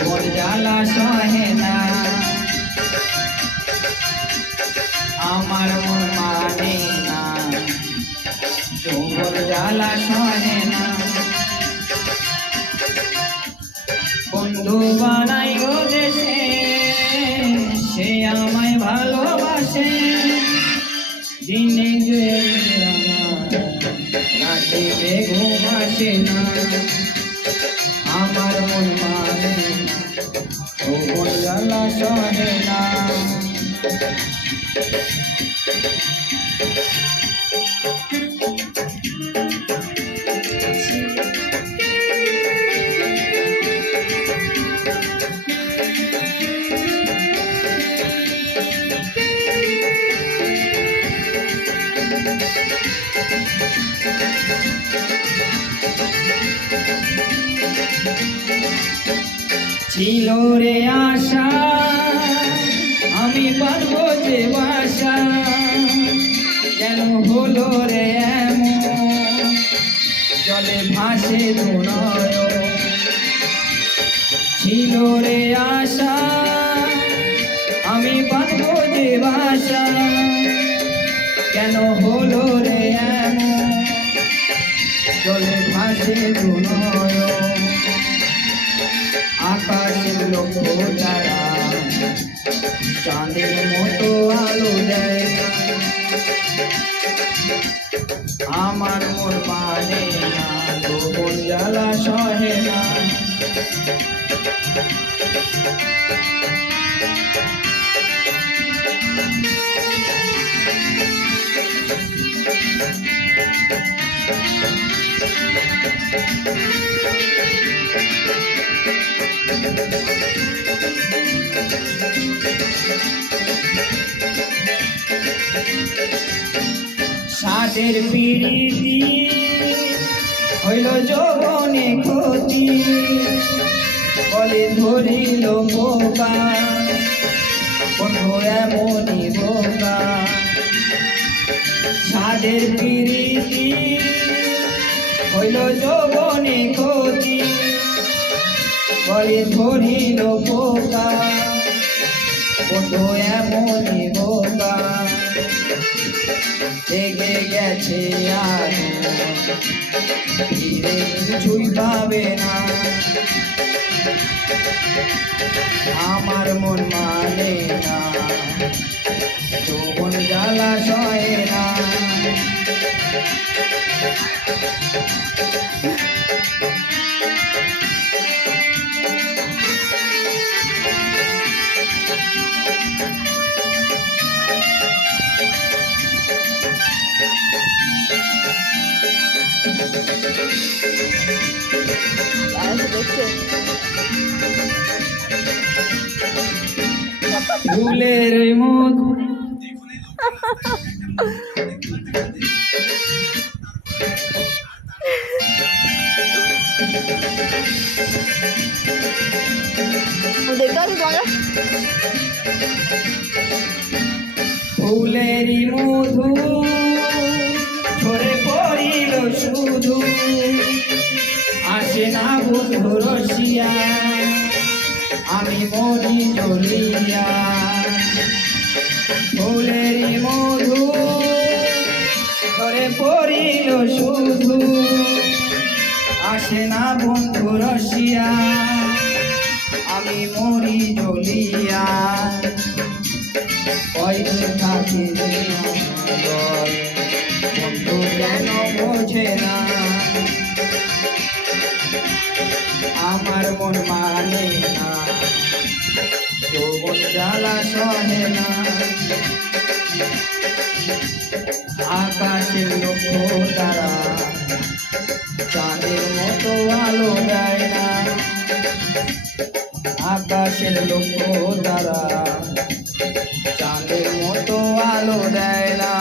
যৌবন জ্বালা সহে না, আমার মন মানে না, যৌবন জ্বালা সহে না। বন্ধু বানাই ও দেশে, সে আমায় ভালোবাসে, দিনে যে আমার রাতে ঘুম আসে না, আমার মন মানে না, যৌবন জ্বালা সহে না। ছিল রে আশা আমি পারবো যে বাসা, কেন হলো রে এমন, জলে ভাসে দুনয়ন। ছিল রে আশা আমি পারবো যে বাসা, কেন হলো রে এমন, জলে ভাসে দুনয়ন। আকাশের লক্ষ্য তারা চাঁদের মতো আলো দেয়, আমার মন মানে না, যৌবন জ্বালা সহে না। সাদের পিরিতি হইল যৌবনে ক্ষতি, বলে ধরিল বোকা, বন্ধু এমনই বোকা। সাদের পিরিতি হইল যৌবনে ক্ষতি, বলে ধরিল বোকা, বন্ধু এমনই বোকা। জেগে গেছে আর ফিরে কিছুই পাবে না, আমার মন মানে না, যৌবন জ্বালা সহে না। ফুলের মধু ফুলেরই মধু ঝরে পড়িল শুধু, আসে না বন্ধু রসিয়া, আমি মরি জ্বলিয়া। ফুলেরই মধু ঝরে পড়িল শুধু, আসে না বন্ধু রসিয়া, আমি মরি জ্বলিয়া। কয়দিন থাকি বন্ধু কেন বোঝে না, আমার মন মানে না, যৌবন জ্বালা সহে না। আকাশের লক্ষ্য তারা চাঁদের মতো আলো দেয় না, আকাশের লক্ষ্য তারা চাঁদের মতো আলো দেয় না।